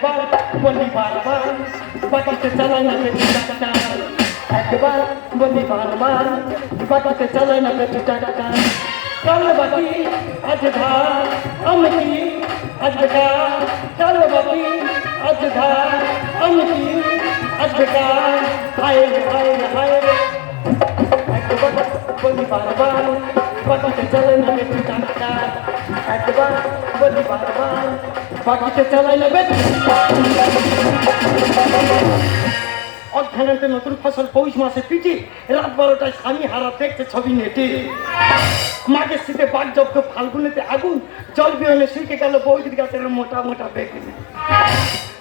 একবার বলি বারবার বাকিতে চালায় না বেশি টাকা একবার বলি বারবার বাকিতে চালায় না বেশি টাকা কাল বাকি আজ ধার আমি কি আজ বেকার কাল বাকি আজ ধার আমি কি আজ বেকার হায় হায় হায় একবার বলি বারবার বাকিতে চালায় না বেশি টাকা একবার বলি বারবার বাকিতে চালাই না বেশি অর্থায়নে নতুন ফসল পৌষ মাসে পিটি রাত 12টায় স্বামী হারা দেখছে ছবি নেটে মাঘের শীতে বাঘ জব্দ ফাল্গুনেতে আগুন জল বিহনে শুকে গেল বৌদির গাছের মোটা মোটা বেগুন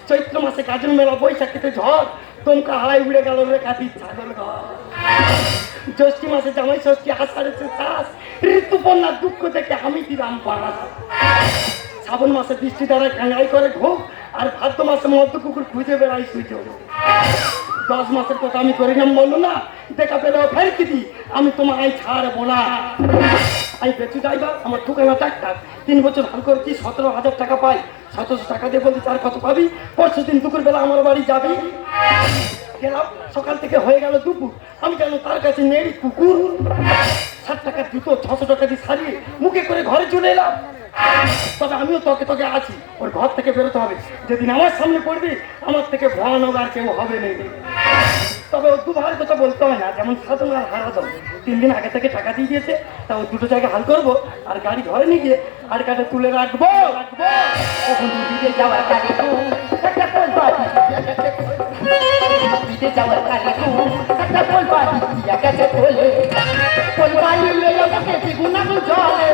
চৈত্র মাসে গাজন মেলা বৈশাখীতে ঝড় দমকা হাওয়ায় উড়ে গেল রেখাতির ছাগল ঘর জ্যৈষ্ঠী মাসে জামাই ষষ্ঠী আষাঢ়ে চাষ ঋতুপর্ণার দুঃখ দেখে আমি দিলাম পাড়া শ্রাবণ মাসে বৃষ্টি দ্বারা কাঙাই করে ঢোক আর ভাদ্র মাসে মধ্য কুকুর খুঁজে বেড়াই সুযোগ 10 মাসের কথা আমি করিলাম বললো না দেখা পেলেও ফের কি দি আমি তোমায় ছাড়বো না আমি বেঁচে যাইবা আমার দোকানে ডাক্তার 3 বছর হাল করেছি 17,000 টাকা পাই 1700 টাকা দিয়ে বলতে তার কত পাবি পরশু দিন দুপুর বেলা আমার বাড়ি যাবি গেলাম সকাল থেকে হয়ে গেল দুপুর আমি কেন তার কাছে নেড়ি কুকুর 60 টাকার জুতো 600 টাকা দিয়ে সারিয়ে মুখে করে ঘরে চলে এলাম তবে আমিও তোকে তোকে আছি ওর ঘর থেকে বেরোতে হবে যেদিন আমার সামনে পড়বি আমার থেকে ভয়ানক আর কেউ হবে না তবে ও দুভার কথা বলতে হয় না যেমন সাধন আর হারাধন 3 দিন আগে থেকে টাকা দিয়ে দিয়েছে তা ও দুটো জায়গায় হাল করবো আর গাড়ি ঘরে নিয়ে গিয়ে আর কাছে তুলে রাখবো এখন দিতে যাওয়ার কাজে তো একটা কোল বাড়ি দিতে যাওয়ার কাজে তো একটা কোল বাড়ি দিয়া গেছে তোলে কোল বাড়ি লইয়া মুখে গুনা গুঞ্জলে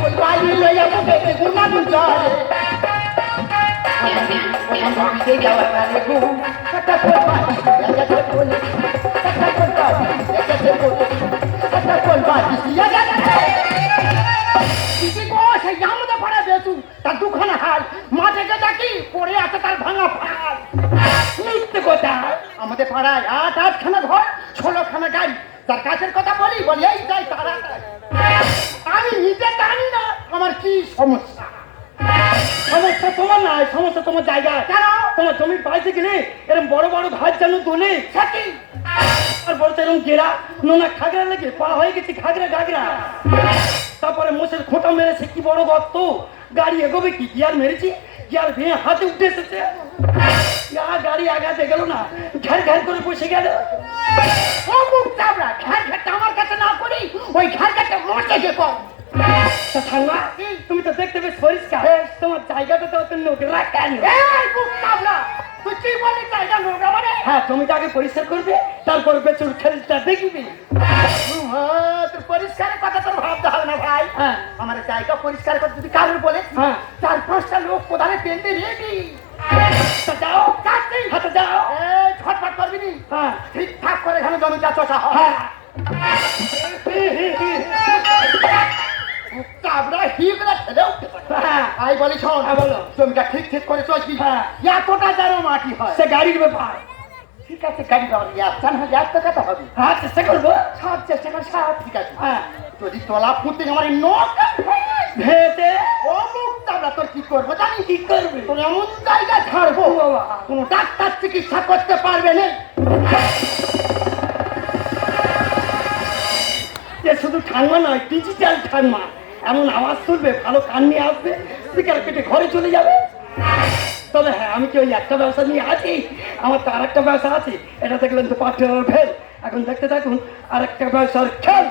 কোল বাড়ি লইয়া মুখে গুনা গুঞ্জলে দিতে যাওয়ার কাজে তো একটা কোল বাড়ি দিয়া গেছে তোলে একটা কোল বাড়ি দিয়া গেছে তোলে একটা কোল বাড়ি দিয়া গেছে সেই আমাদের পাড়া বেচু তার দুখানা হাল মাঝে গেছে কি পড়ে আছে তার ভাঙা ফাল মিথ্যে কথা আমাদের পাড়ায় 8-8খানা ঘর 16খানা গাড়ি তার কাছের কথা বলি এই যাই তারা আমি নিজে জানি না আমার কি সমস্যা সমস্যা তোমার নাই সমস্যা তোমার জায়গা কেন তোমার জমির পাইতে গেলে এরকম বড় বড় ঘাস যেন তোলে সাথী আর বলতে এরকম গেরা নোনা খাগড়া লেগে পা হয়ে গেছে খাগড়া গাগড়া তারপরে মোষের খোঁটা মেরেছে কি বড় গর্ত গাড়ি এগোবে কি গিয়ার মেরেছি গিয়ার ভেঙে হাতে উঠে এসেছে গাড়ি আগাতে গেল না ঘ্যার ঘ্যার করে বসে গেল ও মুখ চাবড়া ঘ্যার ঘ্যারটা আমার কাছে না করি ওই ঘ্যার ঘ্যারটা মোটে যে কম ঠান্ডা তুমি তো দেখতে বেশ পরিষ্কার তোমার জায়গাটা তো অত নোংরা কেন এই মুখ চাবড়া তুই কি বলি জায়গা নোংরা মানে হ্যাঁ জমিটা আগে পরিষ্কার করবে তারপর বেচুর খেলটা দেখবি তোর পরিষ্কারের কথা তোর ভাবতে হবে না ভাই হ্যাঁ আমার জায়গা পরিষ্কার করতে যদি কারোর বলে হ্যাঁ 4-5টা লোক কোদালে পেন্টে রেডি যাও হাতে যাও ছটফট করবি নি হ্যাঁ ঠিকঠাক করে এখানে জমিটা চষা হ্যাঁ কাবড়া হিগড়া ছেড়ে উঠতে পারে আই বলি শোন বলো জমিটা ঠিক ঠিক করে চষবি হ্যাঁ এতটা যেন মাটি হয় সে গাড়ির ব্যাপার ঠিক আছে গাড়ি দেওয়ার একজন হবে 1 টাকা হবে হ্যাঁ চেষ্টা করবো সব চেষ্টা কর সব ঠিক আছে হ্যাঁ যদি তলা ফুটে আমার নৌকা ভেতে অমুক আমরা তোর কি করবো জানি কি করবে তোর এমন জায়গা ছাড়বো বাবা কোনো ডাক্তার চিকিৎসা করতে পারবে না শুধু ঠান্মা নয় ডিজিটাল ঠান্মা এমন আওয়াজ তুলবে ভালো কান নিয়ে আসবে স্পিকার কেটে ঘরে চলে যাবে তবে হ্যাঁ আমি কি ওই একটা ব্যবসা নিয়ে আছি আমার তো আর একটা ব্যবসা আছে এটা দেখলেন তো পার্টনার ফেল এখন দেখতে থাকুন আর একটা ব্যবসার খেল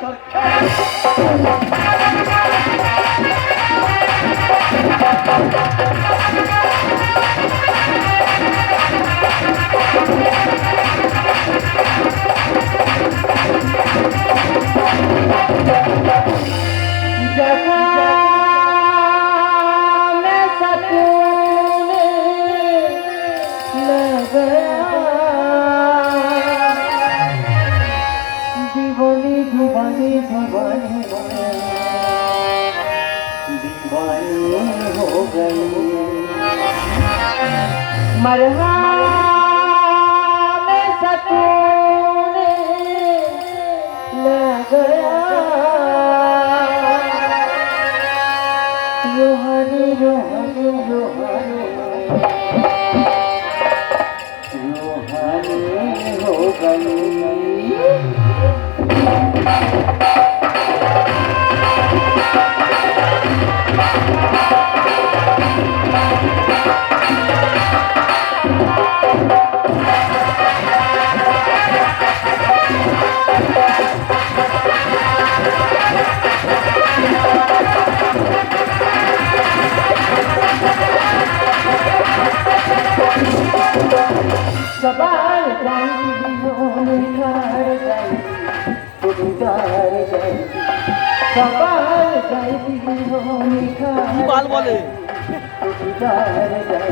मरहा में सतूने लग गया रूहानी সবার গাই অনেকার গাই অধিকার গাই সবার গাই অনেকার বাল বলে অধিকার গাই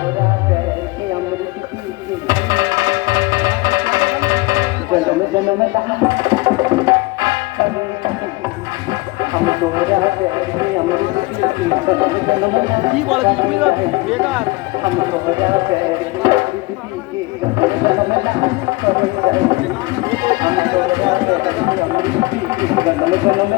ওরা প্যারকে অমৃত পিকে জন্ম জন্ম हम तोरा प्यारके अमृत पिके जन्म जन्म কি বলে তুমি বেকার हम तोरा प्यारके अमृत पिके जन्म जन्म हम तोरा प्यारके अमृत पिके जन्म जन्म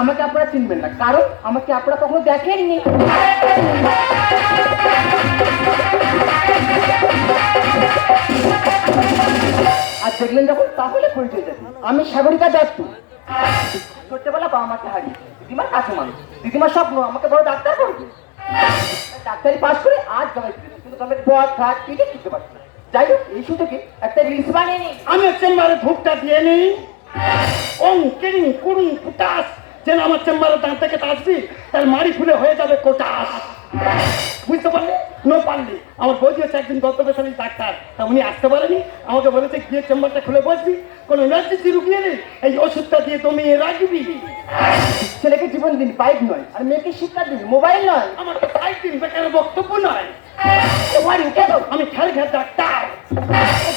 আমাকে আপনারা চিনবেন না কারণ আমাকে আপনারা কখনো দেখেননি আর দেখলেন যখন তাহলে পরিচয় দেবেন আমি সাগরিকা দত্ত ছোট্টবেলা বাবা মাকে হারিয়ে দিদিমার কাছে মানুষ দিদিমার স্বপ্ন আমাকে বড় ডাক্তার করবে ডাক্তারি পাস করে আজ জমাই দিয়েছে কিন্তু তবে পথ ঘাট কিছু শিখতে পারছি না যাই হোক এই সুযোগে একটা রিলস বানিয়ে নিই আমি চেম্বারে ধূপটা দিয়ে নিই ওং কিরিং কুড়ুং কুটাস যেন আমার চেম্বারে দাঁত থেকে আসবি তার মারি ফুলে হয়ে যাবে কোটাস বুঝতে পারলি নো পারলি আমার বৌদি হচ্ছে একজন গল্পবেশালী ডাক্তার তা উনি আসতে পারেনি আমাকে বলেছে গিয়ে চেম্বারটা খুলে বসবি কোনো ইমার্জেন্সি রুগী এলে এই ওষুধটা দিয়ে দমিয়ে রাখবি ছেলেকে জীবন দিন পাইপ নয় আর মেয়েকে শিক্ষা দিন মোবাইল নয় আমার তো তাই দিন বেকার বক্তব্য নয় কেন আমি খেয়াল ডাক্তার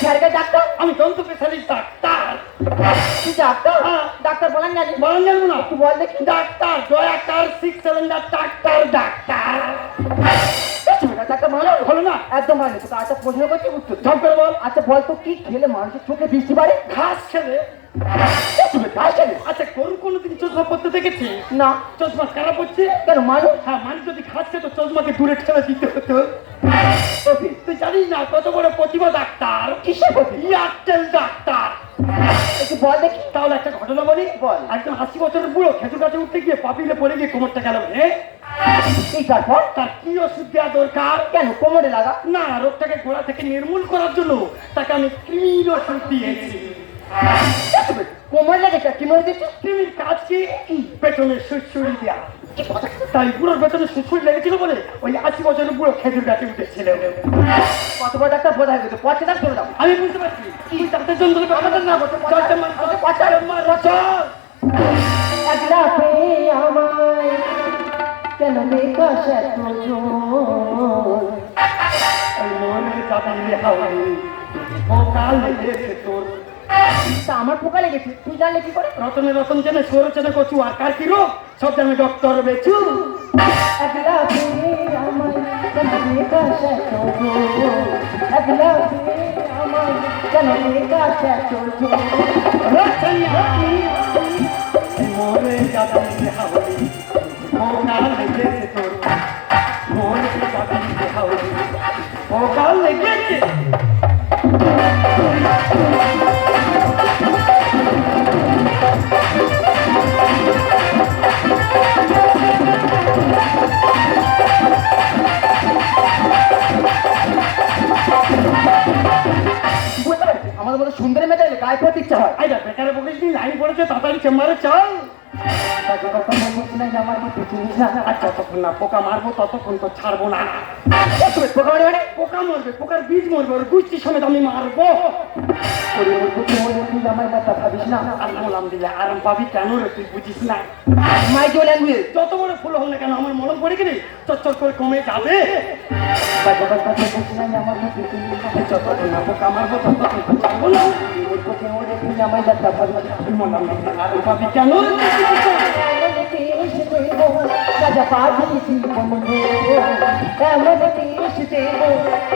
ঝাড়খা ডাক্তার আমি দন্ত স্পেশালিস্ট ডাক্তার তুই ডাক্তার হ্যাঁ। ডাক্তার বলেন জানি বলেন জানবো না তুই বল দেখি ডাক্তার দয়াকার 6 সিলিন্ডার ডাক্তার ডাক্তার ডাক্তার ভালো হলো না একদম ভালো তো আচ্ছা প্রশ্ন করছি উত্তর ঝপ করে বল আচ্ছা বল তো কি খেলে মানুষের চোখে বৃষ্টি বাড়ে ঘাস খেলে ঘাস খেলে আচ্ছা গরু কোনোদিন চশমা পড়তে দেখেছি না চশমা খারাপ হচ্ছে কেন মানুষ হ্যাঁ মানুষ যদি ঘাস খেতো চশমাকে দূরে ঠেলে দিতে হতো ওকে তুই জানিস না কত বড় প্রতিভা ডাক্তার কিসের প্রতি এয়ারটেল ডাক্তার একটু বল দেখি তাহলে একটা ঘটনা বলি বল। একজন 80 বছরের বুড়ো খেজুর গাছে উঠতে গিয়ে পাপিলে পড়ে গিয়ে কোমরটা গেল এই তারপর তার কি ওষুধ দেওয়া দরকার কেন কোমরে লাগা না রোগটাকে গোড়া থেকে নির্মূল করার জন্য তাকে আমি কৃমির ওষুধ দিয়েছি কোমর লেগেছে কি মনে দিচ্ছিস কৃমির কাজ কি পেছনে সুড়সুড়ি দেওয়া তাই বুড়োর পেছনে সুড়সুড়ি লেগেছিল বলে ওই 80 বছরের বুড়ো খেজুর গাছে উঠেছিল কত বড় ডাক্তার বোঝাই দিতে পচে দাম করে দাও আমি বুঝতে পারছি তুই তাদের জন্য আমাদের না বলতে একলা পেয়ে আমায় কেন বেকাশ এত তা আমার পোকা লেগেছে তুই জানলে কি করে রতনে রতন জেনে সৌর চেনে কচু আর কার কি রোগ সব জানে ডক্টর বেচু একলা পেয়ে আমায় কেন বেকাশ এত একলা পেয়ে আমায় কেন বেকাশ এত মরে যাবে হাওলি পোকা লেগেছে তোর মরে যাবে হাওলি পোকা লেগেছে আমাদের মতো সুন্দরী মেয়ে দেখলে গায়ে পড়তে ইচ্ছা হয় আইডা বেকারে বকিস নি লাইন পড়েছে তাড়াতাড়ি চেম্বারে চল আমার কি চিনিস না আর যতক্ষণ না পোকা মারবো ততক্ষণ তো ছাড়বো না পোকা মানে মানে পোকা মরবে পোকার বীজ মরবে ওর গুষ্টি সমেত আমি মারবো আমার কথা ভাবিস না আর মলাম দিলে আরাম পাবি কেন রে তুই বুঝিস না মাইক্রো ল্যাঙ্গুয়েজ যত বড় ফুল হোক না কেন আমার মলম পড়ে গেলে চচ্চর করে কমে যাবে যতক্ষণ না পোকা মারবো ততক্ষণ তো ছাড়বো না মলাম দিলে আরাম পাবি কেন সাজা পাখি জীবন এমন দেশ দেব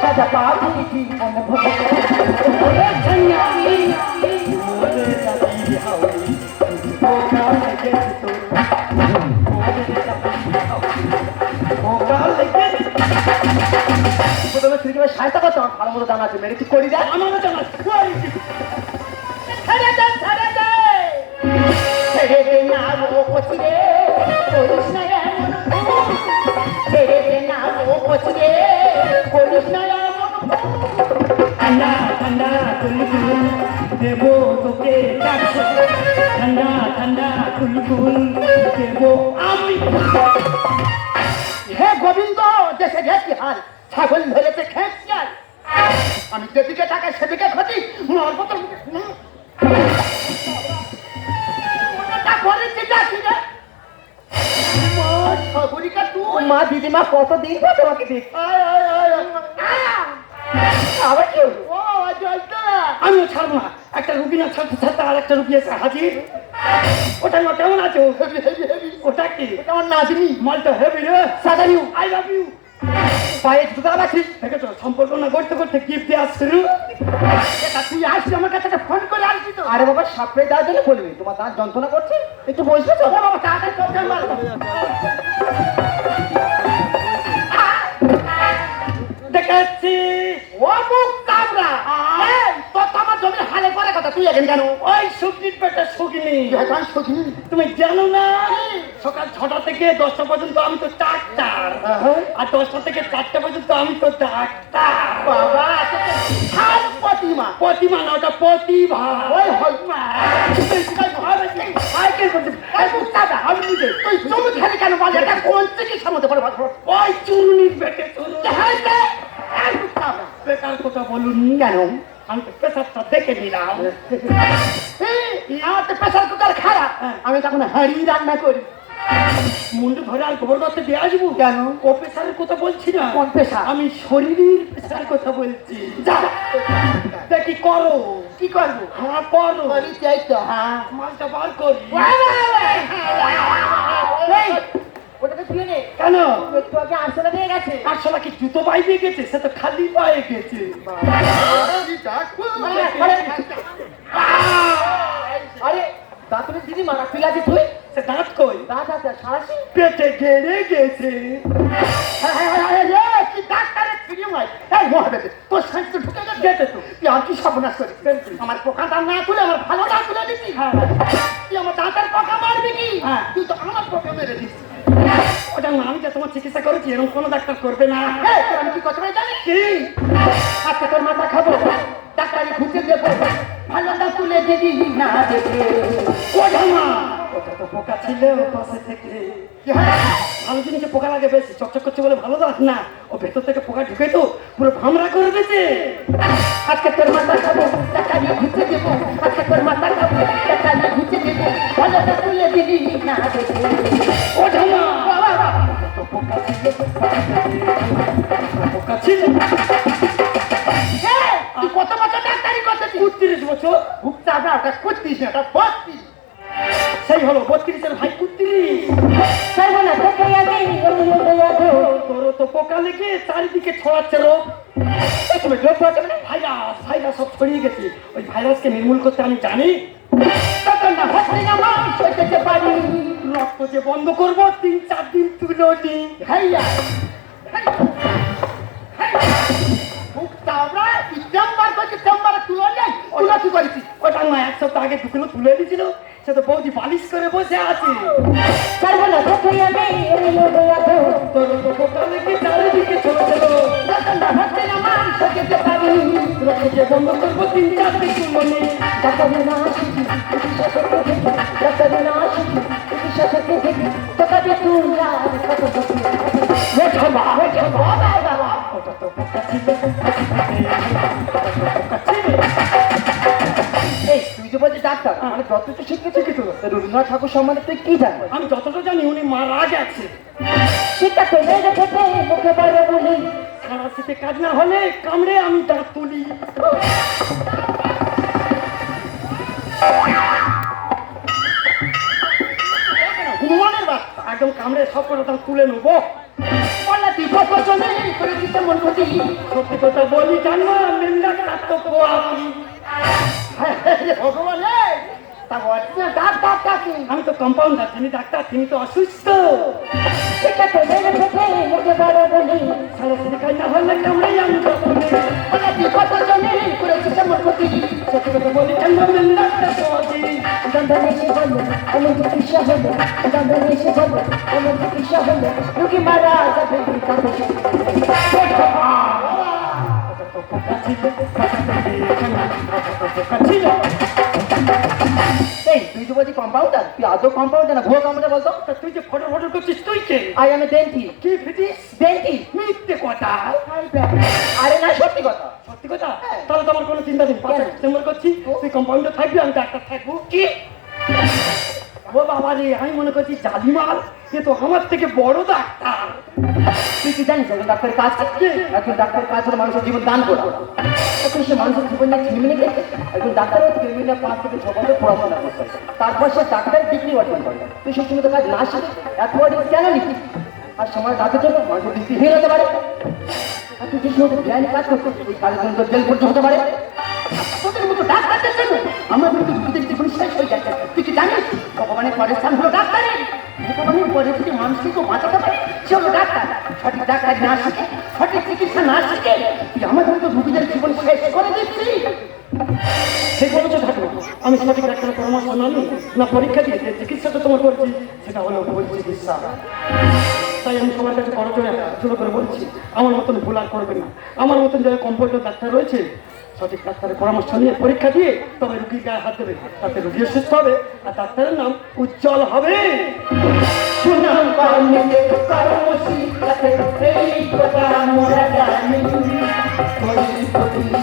সাজা পাখি জীবন মরে যাবি হাওলি পোকা লেগেছে তোর পোকা লেগেছে প্রথমে সিরিকে সাহায্য করতে আমার ভালো মতো জানা আছে মেরে ঠিক করি দেয় আমারও জানা ছেড়ে দে ছেড়ে দে ছেড়ে দে না ও কচি রে করিস না এমন ভুল। ছেড়ে দে না ও কচি রে করিস না এমন ভুল। ঠান্ডা ঠান্ডা কুলকুল দেবো তোকে কাছে ঠান্ডা ঠান্ডা কুলকুল দেবো আমি হে গোবিন্দ দেশে ঘেঁচি হাল ছাগল ধরেছে খেঁচিয়াল আমি যেদিকে তাকাই সেদিকে ক্ষতি মরবো তো মা দিদিমা কতদিন পর তোমাকে দেখ আবার কি হলো? ও জলটা আমিও ছাড়বো না একটা রুগী না ছাড়তে ছাড়তে আর একটা রুগী এসে হাজির ওটা না কেমন আছো হেভি হেভি হেভি ওটা কি এটা আমার নাতনি মালটা হেভি রে সাদা নিউ আই লাভ ইউ পায়ে জুতা বাছি দেখেছো সম্পর্ক না করতে করতে গিফট দেওয়া শুরু এটা তুই আসছি আমার কাছে ফোন করে আসছি তো আরে বাবা সাপড়ে দেওয়ার জন্য বলবি তোমার দাঁত যন্ত্রণা করছে একটু বসবে তো বাবা তাড়াতাড়ি চোখে মার দেখাচ্ছি ও মুখ কামড়া এই তো তোমার জমি হালে পড়ে কথা তুই এখানে কেন ওই সবজির পেটে শুকিনি এখন শুকিনি তুমি জানো না সকাল 6টা থেকে 10টা পর্যন্ত আমি তো ডাক্তার আর 10টা থেকে 4টা পর্যন্ত আমি তো ডাক্তার বাবা ছাল প্রতিমা প্রতিমা না ওটা প্রতিভা ওই হই সাইকেল করতে আমি নিজে তুই জমি খালি কেন বল এটা কোন চিকিৎসার মধ্যে পড়ে ওই চুরুনির পেটে চুরুনি ভালো বেকার কথা বলুন কেন আমি তো প্রেসারটা দেখে নিলাম আমার তো প্রেসার কুকার খারাপ আমি তখন হাড়ি রান্না করি মুন্ডু ধরে আর গোবর করতে দিয়ে আসবো কেন? ও প্রেসারের কথা বলছি না কোন প্রেসার? আমি শরীরের প্রেসারের কথা বলছি যা দেখি করো কি করবো হ্যাঁ করো করি চাই তো হ্যাঁ মালটা বার করি এই, ওটাকে ধুয়ে নে কেন একটু আগে আরশোলা দিয়ে গেছে আসলে কি জুতো বাইরে গেছে সে তো খালি পায়ে গেছে আরে দাঁতুনের দিদি মারা তুই আছে তুই সে দাঁত কই দাঁত আছে সারাশি পেটে গেড়ে গেছে কি ডাক্তারের ফিরে হয় এই মহাবেদ তোর সাইজ তো ঢুকে গেছে গেছে তো তুই আর কি সর্বনাশ করিস আমার পোকা দাঁত না তুলে আমার ভালো দাঁত তুলে দিচ্ছি তুই আমার দাঁতের পোকা মারবি কি হ্যাঁ। তুই তো আমার পোকা মেরে দিচ্ছিস ওটা না আমি যে তোমার চিকিৎসা করেছি এরকম কোনো ডাক্তার করবে না এই, তোর আমি কি কথা বলে জানিস কি আজকে তোর মাথা খাবো ডাক্তারি ঘুরতে দেবো ভালো দাঁত তুলে দিবি না দেবে ওটা না ওটা তো পোকা ছিল পাশে থেকে ভালো জিনিসে পোকা লাগে বেশি চকচক করছে বলে ভালো দাঁত না ও ভেতর থেকে পোকা ঢুকে তো পুরো ভামরা করে দিয়েছে আজকে তোর মাথা খাবো ডাক্তারি ঘুরতে দেবো আজকে তোর মাথা খাবো ডাক্তারি ঘুরতে দেবো ভালো দাঁত তুলে দিবি না দেবে ওটা না বাবা বাবা তো পোকা ছিল পোকা ছিল এই, তুই কত বছর ডাক্তারি করতেছিস 32 বছর খুব চাপা ওটা করতিস না ওটা বসতিস সেই হলো 32 ভাই 32 সর্বনা তোকে আমি তোর তো পোকা লেগে চারিদিকে ছড়াচ্ছে রোগ তুমি ডোপ আছে মানে ভাইরাস ভাইরাস সব ছড়িয়ে গেছে ওই ভাইরাসকে নির্মূল করতে আমি জানি তত না হচ্ছে না মা সইতে পারি রক্ত যে বন্ধ করবো 3-4 দিন তুলো নি ভাইয়া খুব চাপড়া তুই চেম্বার করছিস চেম্বারে তুলো নেই তুলো কি করেছিস ওটা না 1 সপ্তাহ আগে 2 কিলো তুলে দিয়েছিল সে তো বৌদি বালিশ করে বসে আছে সর্বনা তোকে আমি তোর তো পোকা লেগে চারিদিকে ছড়াচ্ছিল তত না হচ্ছে না মা সইতে পারি রক্ত যে বন্ধ করবো 3-4 দিন তুলো নি ডাক্তারি না শিখি চিকিৎসা করতে দেখি ডাক্তারি না শিখি চিকিৎসা করতে দেখি তোকে তুই কত বছর ওঠা বাবা বাবা ওটা তো পোকা ছিল পোকা ছিল এই তুই যে বলছিস ডাক্তার মানে যতটুকু শিখেছি কিছু রবীন্দ্রনাথ ঠাকুর সম্বন্ধে তুই কি জানিস আমি যতটা জানি উনি মারা গেছে শিক্ষা পেলে রেখে মুখে পারে বলি সারা শীতে কাজ না হলে কামড়ে আমি দাঁত তুলি হনুমানের বাচ্চা একদম কামড়ে সব করে দাঁত তুলে নেবো বললা তুই কত চলে করে দিতে মন করছি সত্যি কথা বলি জানো নিন্দা কাটতো আমি ভগবান তা অরিজিনাল ডাক্তার কাকে? আমি তো কম্পাউন্ডার, যিনি ডাক্তার তিনি তো অসুস্থ। এটা তো জেনে থেকে মুখে বড় বলি সরাসরি খাই না হলে কামড়াই আমি কখনো। ওটা কি কত জনে করেছিস আমার ক্ষতি? সত্যি কথা বলি কেন বললেন ডাক্তার সহজে? দন্দন এসে বললো আমার চিকিৎসা হলো, দন্দন এসে বললো আমার চিকিৎসা হলো, রুগী মারা যাবে এই তুই তো বলছি কম্পাউন্ডার, তুই আদৌ কম্পাউন্ডার না ভুয়ো কম্পাউন্ডার বলতো? তা তুই যে ফটো ফটো করছিস তুই কে? I M A ডেন্টি। কি ফিটিস? ডেন্টি? মিথ্যে কথা। আরে না সত্যি কথা। সত্যি কথা? তাহলে তো আমার কোনো চিন্তা নেই, পাশে চেম্বার করছি, তুই কম্পাউন্ডার থাকবি আমি ডাক্তার থাকবো। কি? ও বাবা রে, আমি মনে করছি জালিমাল, এ তো আমার থেকে বড় ডাক্তার। তুই কি জানিস একজন ডাক্তারের কাজ কি? একজন ডাক্তারের কাজ হলো মানুষের জীবন দান করা। এখন সে মানুষের জীবন নিয়ে ছিনিমিনি গেছে। একজন ডাক্তার হচ্ছে বিভিন্ন 5 থেকে 6 বছর পড়াশোনা করতে হয়। তারপর সে ডাক্তার ডিগ্রি অর্জন করে। তুই সে সময় কাজ না শিখে এত বড় ডিগ্রি কেন নিবি? আর সময় রাতের জন্য মানুষের দৃষ্টিহীন হতে পারে। আর তুই যে সময় জ্ঞানী কাজ করছিস এই কাজের জন্য তোর জেল পর্যন্ত হতে পারে। তোদের মতো ডাক্তারদের জন্য আমার কিন্তু দুঃখের জীবন শেষ হয়ে যাচ্ছে। তুই কি জানিস ভগবানের পরের স্থান হলো ডাক্তারের? ভগবানের পরে যদি মানুষকে কেউ বাঁচাতে পারে সে হলো ডাক্তার। সঠিক ডাক্তার না শিখে, সঠিক চিকিৎসা না শিখে তুই আমাদের মতো রোগীদের জীবন শেষ করে দিচ্ছিস। সেই বলেছে থাকবো আমি সঠিক ডাক্তারের পরামর্শ না নিই, না পরীক্ষা দিয়ে যে চিকিৎসাটা তোমার করছি সেটা হলো ভুল চিকিৎসা। তাই আমি সবার কাছে বড় জোরে করে বলছি, আমার মতন ভুল আর করবে না। আমার মতন যারা কম্পাউন্ডার ডাক্তার রয়েছে সঠিক ডাক্তারের পরামর্শ নিয়ে পরীক্ষা দিয়ে তবে রুগীর গায়ে হাত দেবে, তাতে রুগী সুস্থ হবে আর ডাক্তারের নাম উজ্জ্বল হবে। সুনাম পাওয়া